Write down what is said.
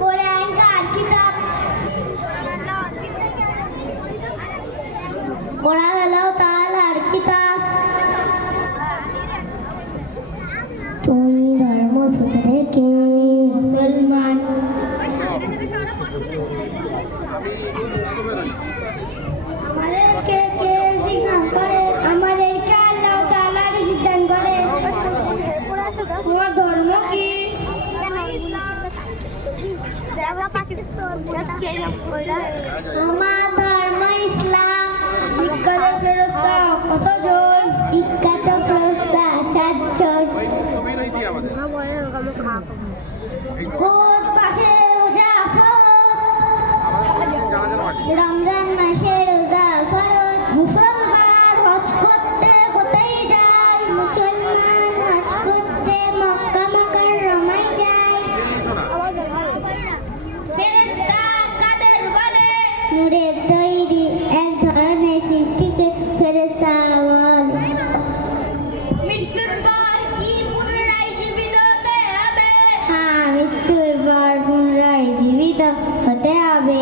কোরআন কার কিতাব কোরআন আল্লাহ তাআলার কিতাব কে আল্লাহ তাআলার সিদ্ধান্ত করে। আমার ধর্ম ইসলাম বিখ্যাত ফেরস্তা কতজন বিখ্যাত ফেরস্তা চারজন কোট নূরের তৈরি এক ধরনের সৃষ্টিকে ফেরেস্তা বলে। মৃত্যুর পর কি পুনরায় জীবিত হতে হবে? হ্যাঁ মৃত্যুর পর পুনরায় জীবিত হতে হবে।